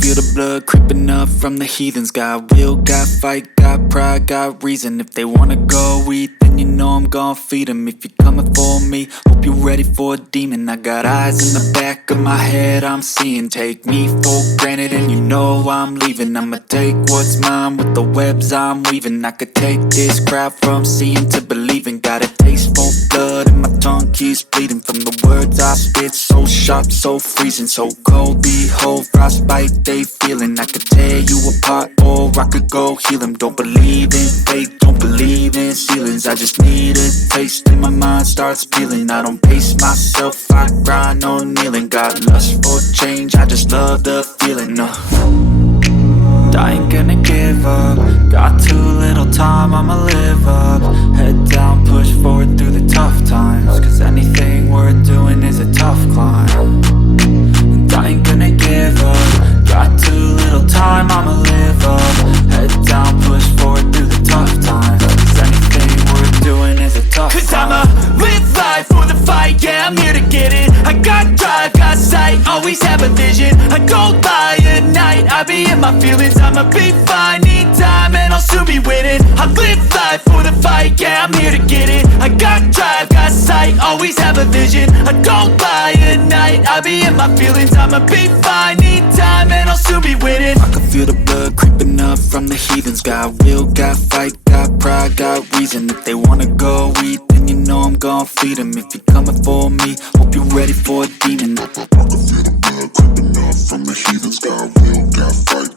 feel the blood creeping up from the heathens. Got will, got fight, got pride, got reason. If they wanna go eat, then you know I'm gon' feed them. If you're coming for me, hope you're ready for a demon. I got eyes in the back of my head, I'm seeing. Take me for granted and you know I'm leaving. I'ma take what's mine with the webs I'm weaving. I could take this crowd from seeing to believing. Got a taste for blood and my tongue keeps bleeding from the words I spit. So sharp, so freezing, so cold. Behold, frostbite they feeling. I could tear you apart or I could go heal them. Don't believe in fate, don't believe in ceilings. I just need a taste and my mind starts peeling. I don't pace myself, I grind on kneeling. Got lust for change, I just love the feeling. I ain't gonna give up. Got too little time, I'ma live up. Head down, push forward through the tough times. Cause anything worth doing is a tough climb. And I ain't gonna give up. Got too little time, I'ma live up. Head down, push forward through the tough times. Cause anything worth doing is a tough climb. Cause I'ma live life for the fight, yeah, I'm here to get it. I got drive, got sight, always have a vision. I don't lie at night, I be in my feelings. I'ma be fine, need time and I'll soon be winning. I live life for the fight, yeah, I'm here to get it. I got drive, got sight, always have a vision. I don't lie at night, I be in my feelings. I'ma be fine, need time and I'll soon be winning. I can feel the blood creeping up from the heathens. Got will, got fight, got pride, got reason. If they wanna go eat, then you know I'm gon' feed them. If you're coming for me, hope you're ready for a demon. I can feel the blood creeping up from the heathens. Got will, got fight,